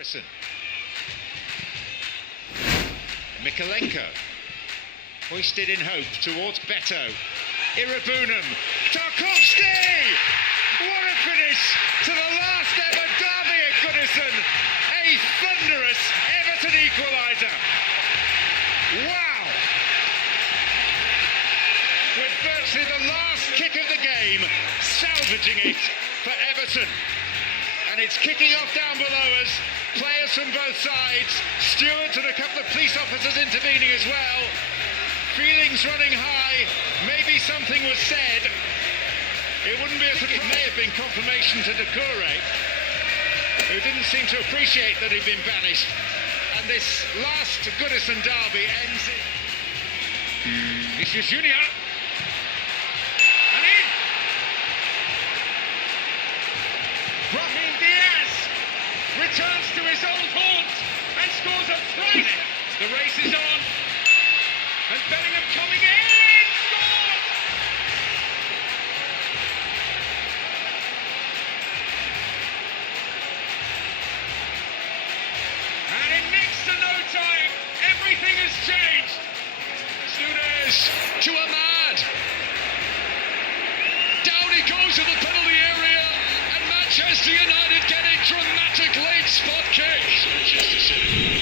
Harrison. Mikolenko. Hoisted in hope towards Beto. Irabunum. Tarkovsky! What a finish to the last ever derby at Goodison. A thunderous Everton equaliser. Wow! With virtually the last kick of the game, salvaging it for Everton. And it's kicking off down below us. Players from both sides, stewards and a couple of police officers intervening as well. Feelings running high, maybe something was said. It wouldn't be a surprise. It may have been confirmation to Doucouré, who didn't seem to appreciate that he'd been banished. And this last Goodison derby ends in... This is Junior. And in! Brahim Diaz returns to his old haunt and scores a try. The race is on. And Bellingham coming in! Scored! And in next to no time, everything has changed. Nunes to Ahmad. Down he goes to the penalty area, and Manchester United get a dramatic late spot kick. Manchester City.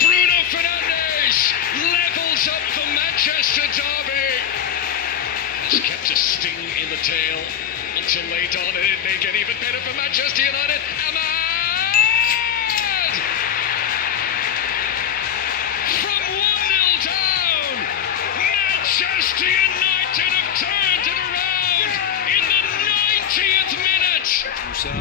Bruno Fernandes levels up the Manchester derby. Has kept a sting in the tail until late on, and it may get even better for Manchester United. Ahmad! From 1-0 down, Manchester United have turned it around in the 90th minute. Moussa,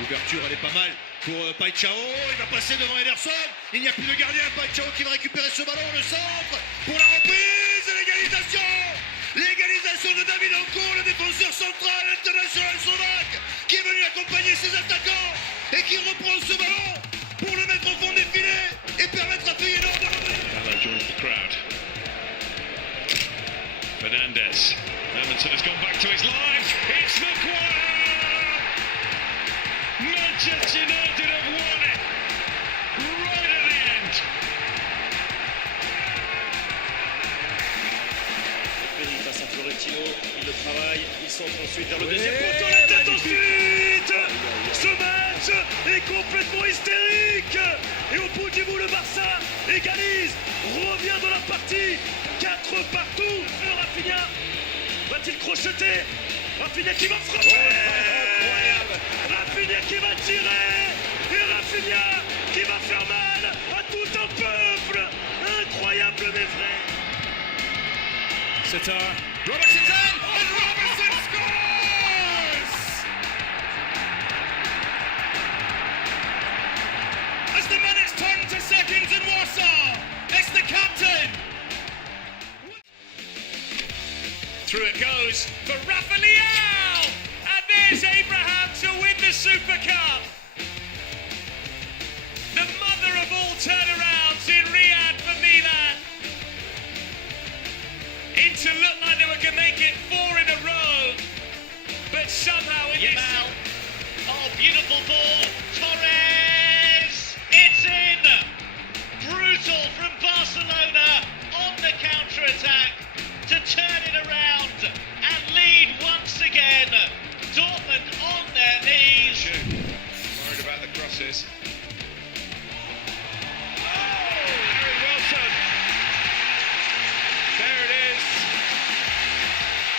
l'ouverture elle est pas mal pour Paixão, il va passer devant Ederson, il n'y a plus de gardien, Paixão qui va récupérer ce ballon, le centre pour la reprise et l'égalisation. L'égalisation de David Anco, le défenseur central international slovaque, qui est venu accompagner ses attaquants et qui reprend ce ballon pour le mettre au fond des filets et permettre à Feyenoord de revenir. Hello joins the crowd. Fernandes. Hermanson has gone back to his line. It's Maguire! Manchester United have won it right at the end. Perry face à Florentino, il le travaille, il centre ensuite vers le deuxième poteau, la tête ensuite. Ce match est complètement hystérique. Et au bout du bout, le Barça égalise, revient dans la partie, 4 partout. Rafinha va-t-il crocheter? Rafinha qui va frapper. Rafinha qui va tirer. Et Rafinha qui va faire mal à tout un peuple. Incroyable mais vrai. Setar, Robertson's in! And Robertson scores! As the minutes turn to seconds in Warsaw, it's the captain! Through it goes for Rafael! And there's Abraham to win the Super Cup! The mother of all turnarounds in Riyadh for Milan. Inter looked like they were going to make it 4 in a row, but somehow in this... Oh, beautiful ball. Torres! It's in! Brutal from Barcelona on the counter-attack to turn it around and lead once again. Dortmund on their knees. Worried about the crosses. Harry Wilson. There it is.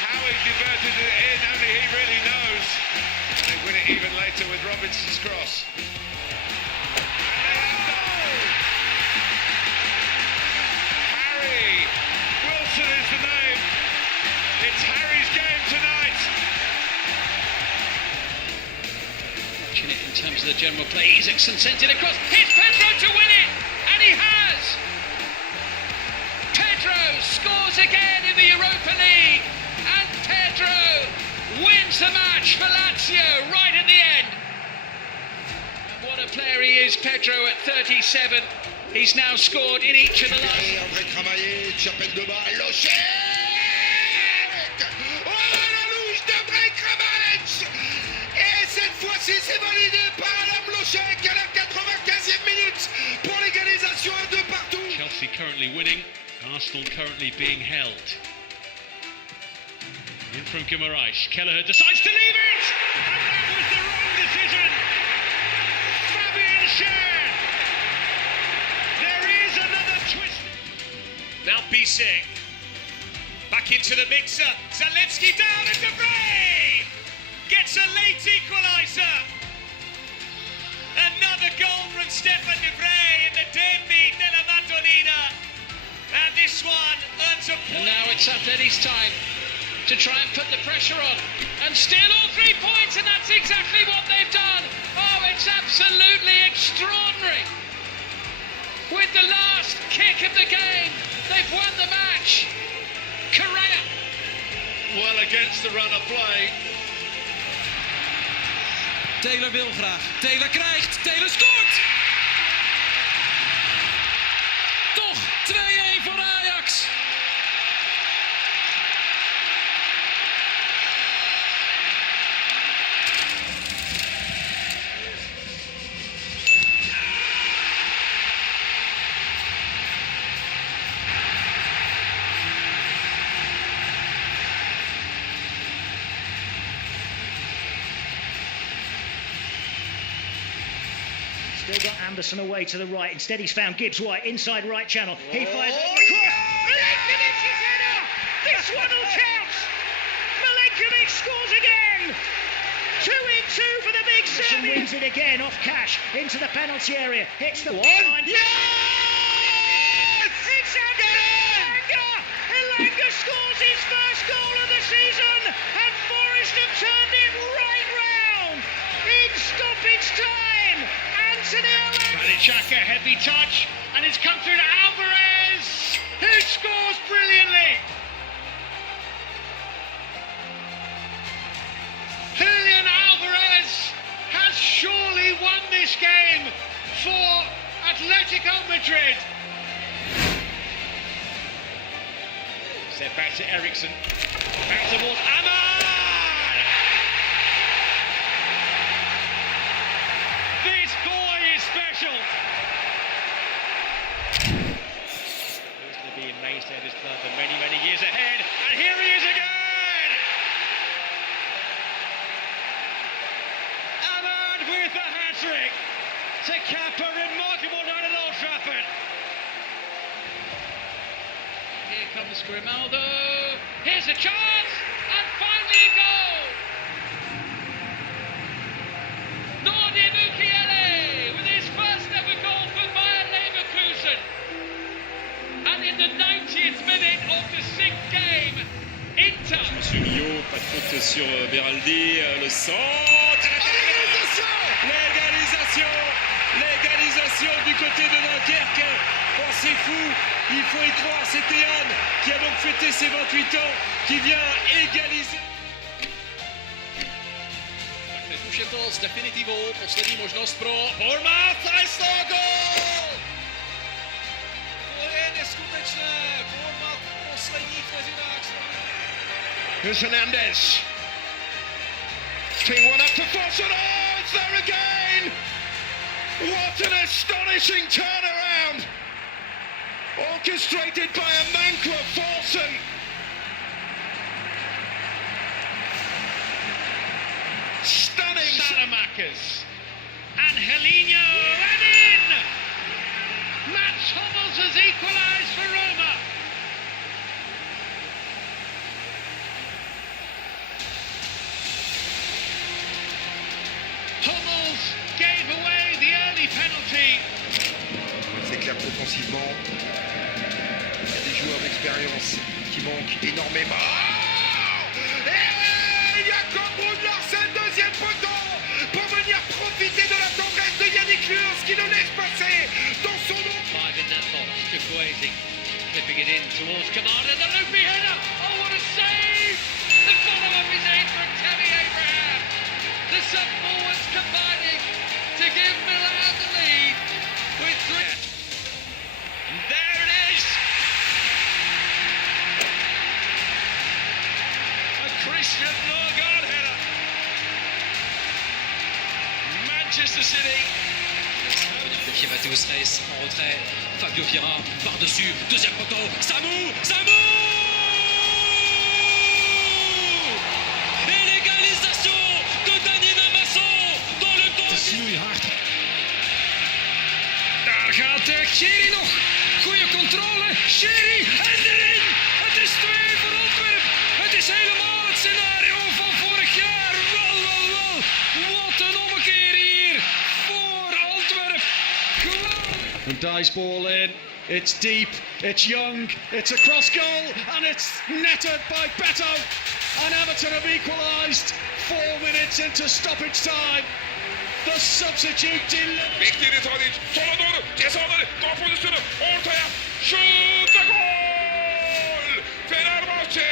How he diverted it in, only he really knows. And they win it even later with Robinson's cross. Harry Wilson is the name. It's Harry's game tonight. Watching it in terms of the general play, Isaacson sent it across. It's Pedro to win it, and he has. Pedro scores again in the Europa League, and Pedro wins the match for Lazio right at the end. And what a player he is, Pedro, at 37. He's now scored in each of the last... André Cramaillé, chapelle de balle, Lochek! Oh, la louche d'André Cramaillé! Et cette fois validé par Alain Blochek à la 95e minute pour l'égalisation à 2 partout. Chelsea currently winning, Arsenal currently being held. In from Guimaraes, Kelleher decides to leave it! And that was the wrong decision! Fabian Schär! There is another twist! Now Bisek. Back into the mixer. Zalewski down and De Vrij gets a late equaliser. Another goal from Stefan De Vrij in the derby della Madonnina. And this one earns a And point. now it's Atleti's time to try and put the pressure on and steal all 3 points, and that's exactly what they've done. Oh, it's absolutely extraordinary. With the last kick of the game, they've won the match. Correa. Well against the run of play. Taylor wil graag. Taylor krijgt. Taylor scoort! Toch 2-1 voor Ajax. Still got Anderson away to the right. Instead, he's found Gibbs White inside right channel. He fires over the cross. Milenkovic's header. This one will count. Milenkovic scores again. 2-2 for the big Serbian. Wins it again off Cash into the penalty area. Hits the line. Yes! It's Elanga. Elanga scores his first goal of the season, and Forest have turned it right round in stoppage time. Anthony Elanga. Granit Xhaka, heavy touch, and it's come through to Alvarez, who scores brilliantly. Julian Alvarez has surely won this game for Atletico Madrid. Set back to Eriksson. Back towards Ahmad! This boy is special! He's going to be a mainstay of this club for many, many years ahead. And here he is again! Ahmad with the hat-trick to cap a remarkable night at Old Trafford. Here comes Grimaldo. Here's a chance, and finally a goal. Nordi Mukiele with his first ever goal for Bayer Leverkusen. And in the 90th minute of the sixth game, Inter. Monsieur Millot, pas de faute sur Beraldi, le centre. L'égalisation. L'égalisation du côté de Dunkerque. Oh, c'est fou, il faut y croire. C'était Anne qui a donc fêté ses 28 ans, qui vient égaliser. Tak už je to s definitivou poslední možnost pro Bournemouth a je z toho gól! To je neskutečné, Bournemouth v posledních vteřinách. Here's Hernandez. Team one up to Forson. Oh, it's there again. What an astonishing turnaround. Orchestrated by a Mankwa Forson. Stunning. Salamakers. Angelino, and in! Mats Hummels has equalised for Roma. Hummels gave away the early penalty. C'est clair qu'offensivement, il y a des joueurs d'expérience qui manquent énormément. Et Jakob Brun-Larsen, deuxième poteau, pour venir profiter de la tendresse de Yannick Lurs qui le laisse passer dans son nom. Five in that box to Kwesi, clipping it in towards Kamada, the loopy header. Oh, what a save! The bottom of his head from Tammy Abraham. The sub-forwards combining to give Milan the lead with three. And there it is! A Christian Norgard header. Manchester City. Défier Matheus Reis en retrait. Fabio Vieira par-dessus. Deuxième poteau. Samou. Et l'égalisation de Danilo Masson dans le temps. Snoeihard. Daar gaat Sherry nog. Goeie controle. Sherry en erin. Het is 2 voor Antwerpen. Het is helemaal het scenario van vorig jaar. Wel. Wat een ommekeer hier voor Antwerpen. Geweldig. And dice ball in. It's deep. It's young. It's a cross goal. And it's netted by Beto. And Everton have equalised 4 minutes into stoppage time. The substitute delivered. Bekledi Tadic. Sola doğru. Ceza alanı. Gol pozisyonu. Ortaya. Şut ve gol. Fenerbahçe.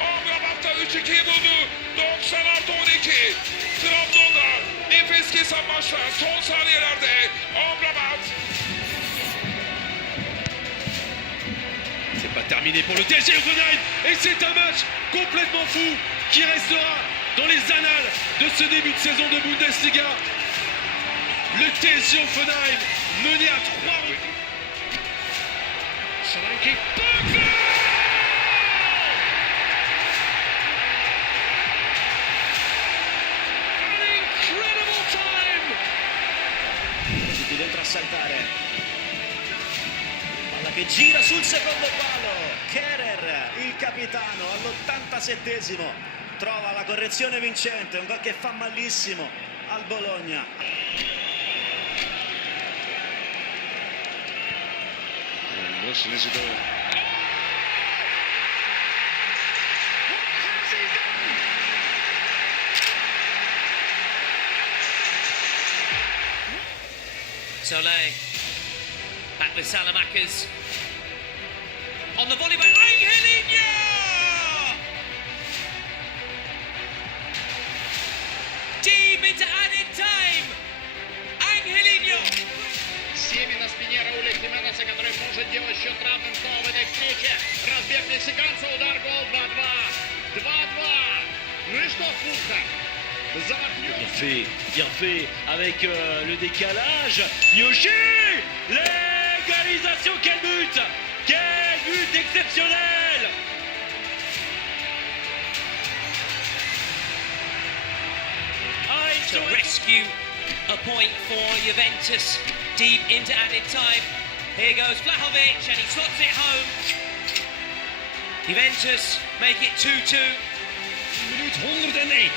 Amrabat'ta 3-2'yi buldu. 90+12. Trabzon'da nefes kesen maçlar. Son saniyelerde Amrabat. C'est pas terminé pour le TSG Hoffenheim et c'est un match complètement fou qui restera dans les annales de ce début de saison de Bundesliga. Le TSG Hoffenheim mené à 3 reprises. Solanke. An incredible time. Tutti dentro a saltare. Palla che gira sul secondo palo. Kerer, il capitano, all'87esimo. Trova la correzione vincente, un gol che fa malissimo al Bologna. Wilson is a goal. Soleil back with Salamakers on the volley by Hilang. Deep into added time. Hilang. Семи на спине Рауля Хименеса, который может делать счет равным снова в этой встрече. Разбег мексиканца, удар, гол 2-2. 2-2. Ну и что, Фуха? Bien fait avec le décalage. Yoshi, l'égalisation, quel but exceptionnel. To rescue a point for Juventus deep into added time. Here goes Vlahovic and he slots it home. Juventus make it 2-2. Minuut 101.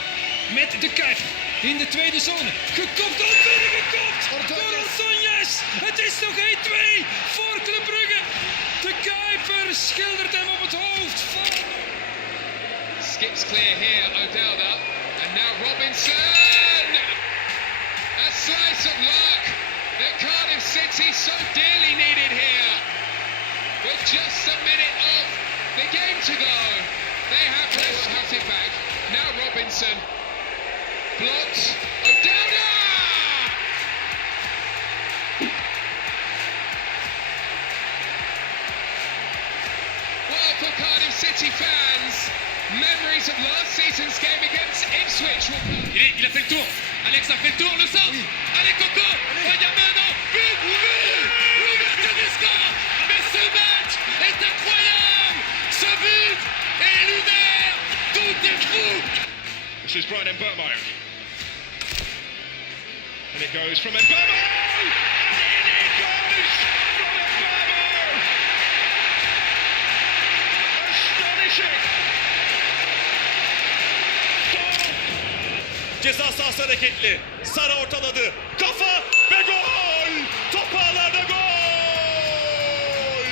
Met de Kuip in de tweede zone. Gekopt, binnengekopt door Ordóñez. Het is nog 1-2 voor Club Brugge. De Kuiper schildert hem op het hoofd. Skips clear here, O'Dowda. And now Robinson. A slice of luck that Cardiff City so dearly needed here. With just a minute of the game to go. They have cut it back. Now Robinson. Blocked. O'Dowda! Well, for Cardiff City fans, memories of last season's game against Ipswich will come. Il a fait le tour. Alex a fait le tour, le centre. Allez Coco. Oyamano. But. L'ouverture du score. Mais ce match est incroyable. Ce but est lunaire. Tout est fou. This is Brian Mbeumo. And it goes from Mbeumo! And in it goes from Mbeumo! Astonishing! Ceza sahası hareketli. Sara ortaladı. Kafa ve gol! Top ağlarda gol!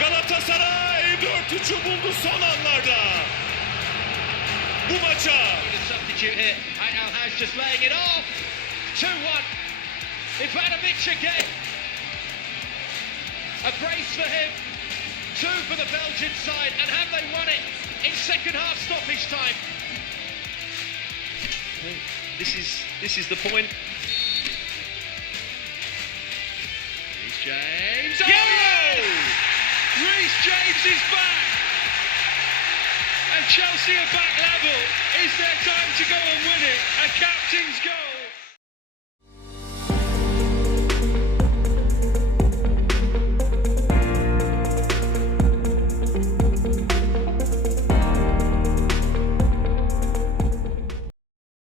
Galatasaray 4-3'ü buldu son anlarda. Bu maça. Substitute here. Angel has just laying it off. 2-1. Ivanovic again. A brace for him. 2 for the Belgian side. And have they won it in second half stoppage time? This is the point. Reece James. Yes! Reece James is back. And Chelsea are back level. Is their time to go and win it? A captain's goal.